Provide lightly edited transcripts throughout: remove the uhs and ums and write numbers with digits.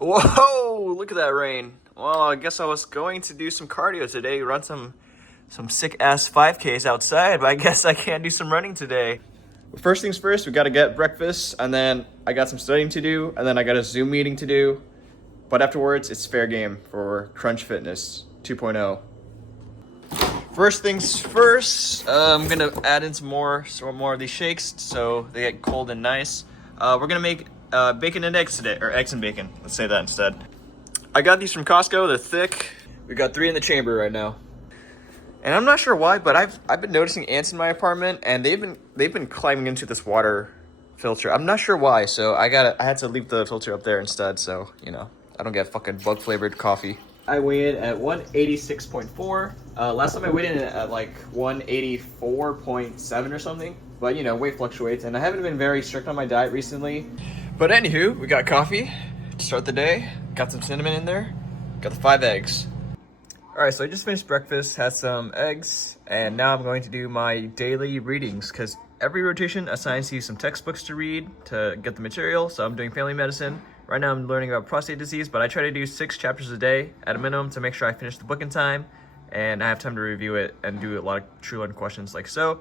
Whoa, look at that rain. Well, I guess I was going to do some cardio today, run some sick-ass 5Ks outside, but I guess I can't do some running today. First things first, we gotta get breakfast, and then I got some studying to do, and then I got a Zoom meeting to do. But afterwards, it's fair game for Crunch Fitness 2.0. First things first, I'm gonna add in some more of these shakes so they get cold and nice. We're gonna make bacon and eggs today, or eggs and bacon. Let's say that instead. I got these from Costco. They're thick. We got 3 in the chamber right now. And I'm not sure why, but I've been noticing ants in my apartment, and they've been climbing into this water filter. I'm not sure why, so I had to leave the filter up there instead, so you know I don't get fucking bug flavored coffee. I weighed in at 186.4. Last time I weighed in at like 184.7 or something. But you know, weight fluctuates, and I haven't been very strict on my diet recently. But anywho, we got coffee to start the day. Got some cinnamon in there. Got the 5 eggs. Alright, so I just finished breakfast, had some eggs, and now I'm going to do my daily readings, because every rotation assigns you some textbooks to read to get the material. So I'm doing family medicine. Right now I'm learning about prostate disease, but I try to do 6 chapters a day at a minimum to make sure I finish the book in time, and I have time to review it and do a lot of true learn questions like so.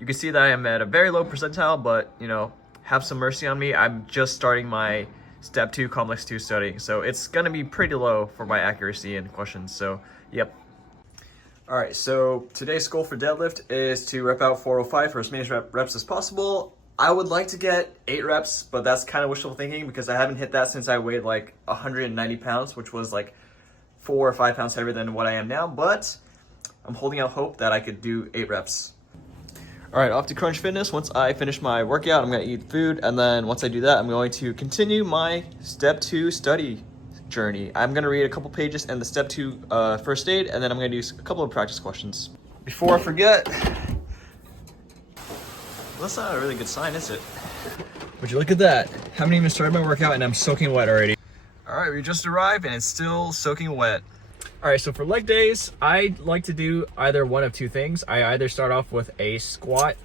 You can see that I am at a very low percentile, but you know, have some mercy on me. I'm just starting my step 2 complex 2 study, so it's gonna be pretty low for my accuracy and questions, so yep. All right, so today's goal for deadlift is to rep out 405 for as many reps as possible. I would like to get 8 reps, but that's kind of wishful thinking because I haven't hit that since I weighed like 190 pounds, which was like 4 or 5 pounds heavier than what I am now, but I'm holding out hope that I could do 8 reps. All right, off to Crunch Fitness. Once I finish my workout, I'm gonna eat food, and then once I do that, I'm going to continue my step 2 study journey. I'm gonna read a couple pages and the step 2 first aid, and then I'm gonna do a couple of practice questions. Before I forget, well, that's not a really good sign, is it? Would you look at that? Haven't even started my workout and I'm soaking wet already. All right, we just arrived and it's still soaking wet. All right, so for leg days, I like to do either one of 2 things. I either start off with a squat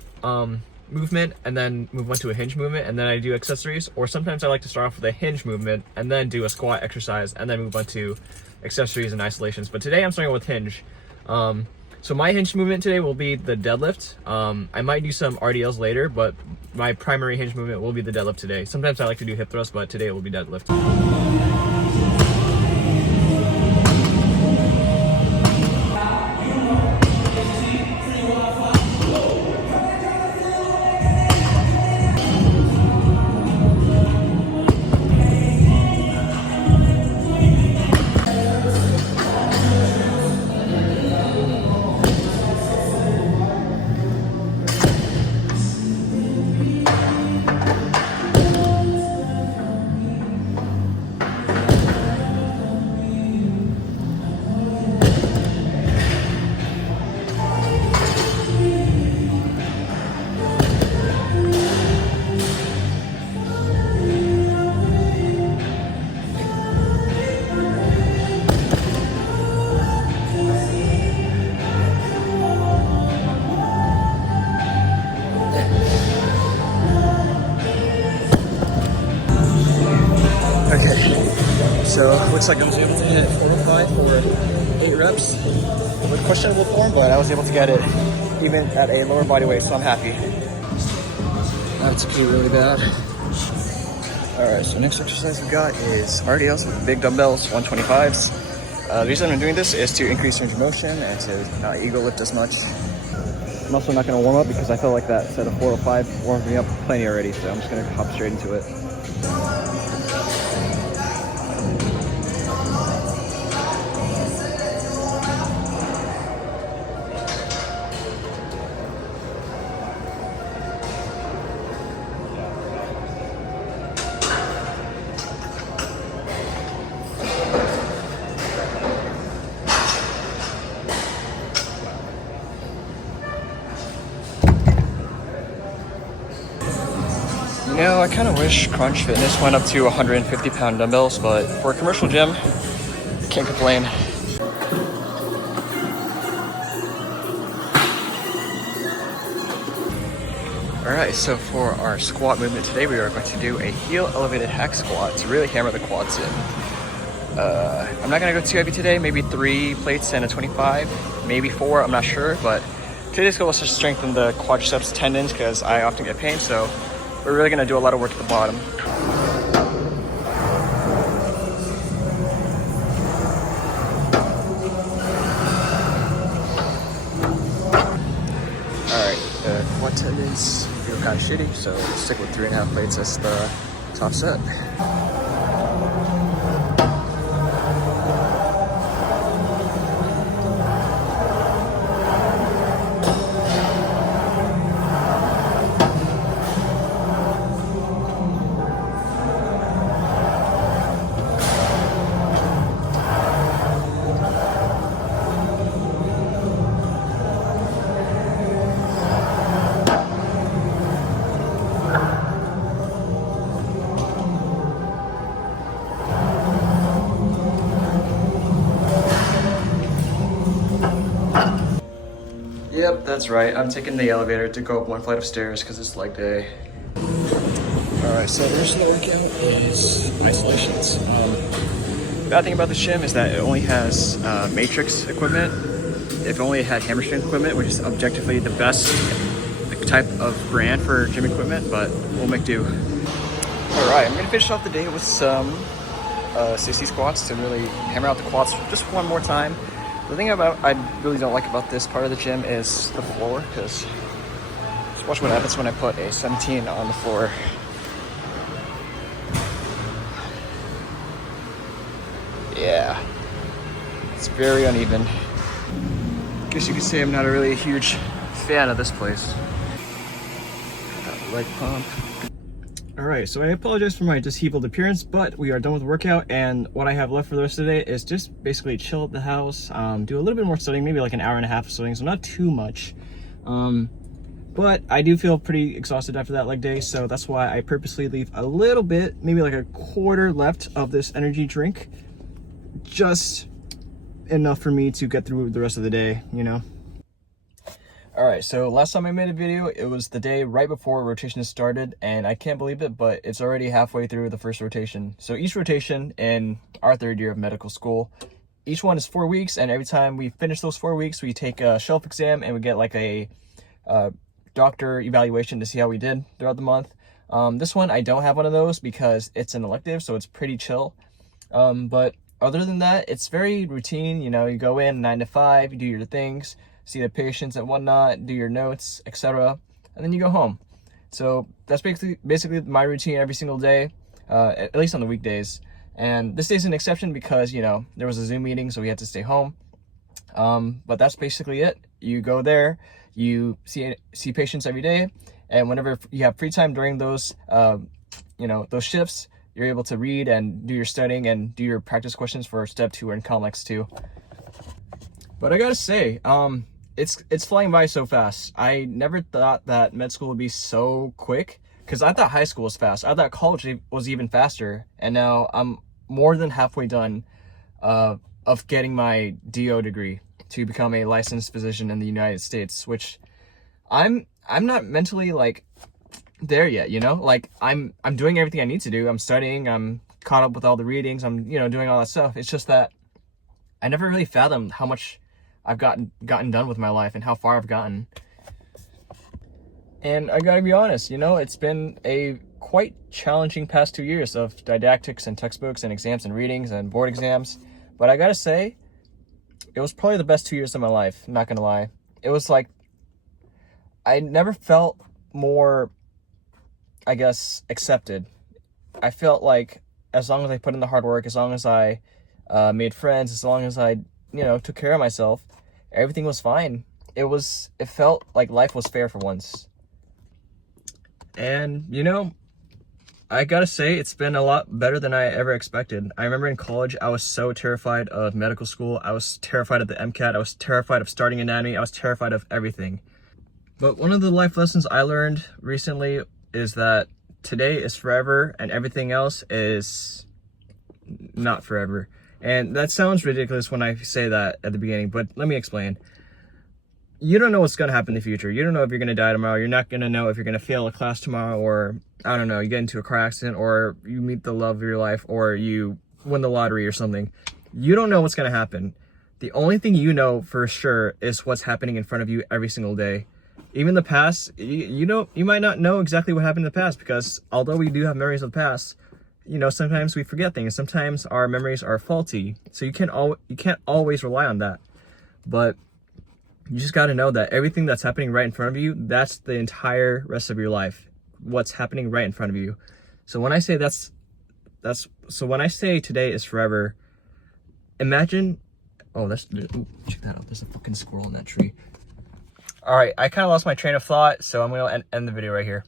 movement and then move on to a hinge movement, and then I do accessories, or sometimes I like to start off with a hinge movement and then do a squat exercise and then move on to accessories and isolations. But today I'm starting with hinge. So my hinge movement today will be the deadlift. I might do some RDLs later, but my primary hinge movement will be the deadlift today. Sometimes I like to do hip thrust, but today it will be deadlift. So looks like I was able to hit 405 for 8 reps with questionable form, but I was able to get it even at a lower body weight, so I'm happy. That's really bad. All right, so next exercise we got is RDLs with big dumbbells, 125s. The reason I'm doing this is to increase range of motion and to not ego lift as much. I'm also not gonna warm up because I feel like that set of 405 warmed me up plenty already, so I'm just gonna hop straight into it. You know, I kind of wish Crunch Fitness went up to 150-pound dumbbells, but for a commercial gym, can't complain. Alright, so for our squat movement today, we are going to do a heel elevated hack squat to really hammer the quads in. I'm not gonna go too heavy today, maybe 3 plates and a 25, maybe 4, I'm not sure, but today's goal is to strengthen the quadriceps tendons because I often get pain, so we're really gonna do a lot of work at the bottom. Alright, the quad tendons feel kind of shitty, so let's stick with 3.5 plates as the top set. Yep, that's right. I'm taking the elevator to go up 1 flight of stairs because it's leg day. Alright, so the rest of the workout is isolations. Bad thing about the gym is that it only has matrix equipment. If only it had hammer strength equipment, which is objectively the best type of brand for gym equipment, but we'll make do. Alright, I'm gonna finish off the day with some 60 squats to really hammer out the quads just one more time. The thing I really don't like about this part of the gym is the floor, because just watch what happens when I put a 17 on the floor. Yeah, it's very uneven. Guess you could say I'm not a really huge fan of this place. Leg pump. Alright, so I apologize for my disheveled appearance, but we are done with the workout, and what I have left for the rest of the day is just basically chill at the house, do a little bit more studying, maybe like an hour and a half of studying, so not too much. But I do feel pretty exhausted after that leg day, so that's why I purposely leave a little bit, maybe like a quarter left of this energy drink, just enough for me to get through the rest of the day, you know? Alright, so last time I made a video, it was the day right before rotation started, and I can't believe it, but it's already halfway through the first rotation. So each rotation in our 3rd year of medical school, each one is 4 weeks, and every time we finish those 4 weeks, we take a shelf exam and we get like a doctor evaluation to see how we did throughout the month. This one, I don't have one of those because it's an elective, so it's pretty chill. But other than that, it's very routine. You know, you go in 9 to 5, you do your things, see the patients and whatnot, do your notes, etc., and then you go home. So that's basically my routine every single day, at least on the weekdays. And this day's an exception because, you know, there was a Zoom meeting, so we had to stay home. But that's basically it. You go there, you see patients every day, and whenever you have free time during those, you know, those shifts, you're able to read and do your studying and do your practice questions for step 2 and complex 2. But I gotta say, it's flying by so fast. I never thought that med school would be so quick, because I thought high school was fast. I thought college was even faster, and now I'm more than halfway done of getting my DO degree to become a licensed physician in the United States, which I'm not mentally like there yet, you know? Like I'm doing everything I need to do. I'm studying, I'm caught up with all the readings, I'm, you know, doing all that stuff. It's just that I never really fathomed how much I've gotten done with my life and how far I've gotten. And I gotta be honest, you know, it's been a quite challenging past 2 years of didactics and textbooks and exams and readings and board exams. But I gotta say, it was probably the best 2 years of my life, not gonna lie. It was like, I never felt more, I guess, accepted. I felt like as long as I put in the hard work, as long as I made friends, as long as I, you know, took care of myself, everything was fine. It felt like life was fair for once. And, you know, I gotta say, it's been a lot better than I ever expected. I remember in college, I was so terrified of medical school. I was terrified of the MCAT. I was terrified of starting anatomy. I was terrified of everything. But one of the life lessons I learned recently is that today is forever and everything else is not forever. And that sounds ridiculous when I say that at the beginning, but let me explain. You don't know what's going to happen in the future. You don't know if you're going to die tomorrow. You're not going to know if you're going to fail a class tomorrow, or I don't know, you get into a car accident, or you meet the love of your life, or you win the lottery or something. You don't know what's going to happen. The only thing you know for sure is what's happening in front of you every single day. Even the past, you might not know exactly what happened in the past, because although we do have memories of the past, you know, sometimes we forget things. Sometimes our memories are faulty. So you can't always rely on that. But you just got to know that everything that's happening right in front of you, that's the entire rest of your life. What's happening right in front of you. So when I say when I say today is forever, imagine, oh, check that out. There's a fucking squirrel in that tree. All right, I kind of lost my train of thought, so I'm going to end the video right here.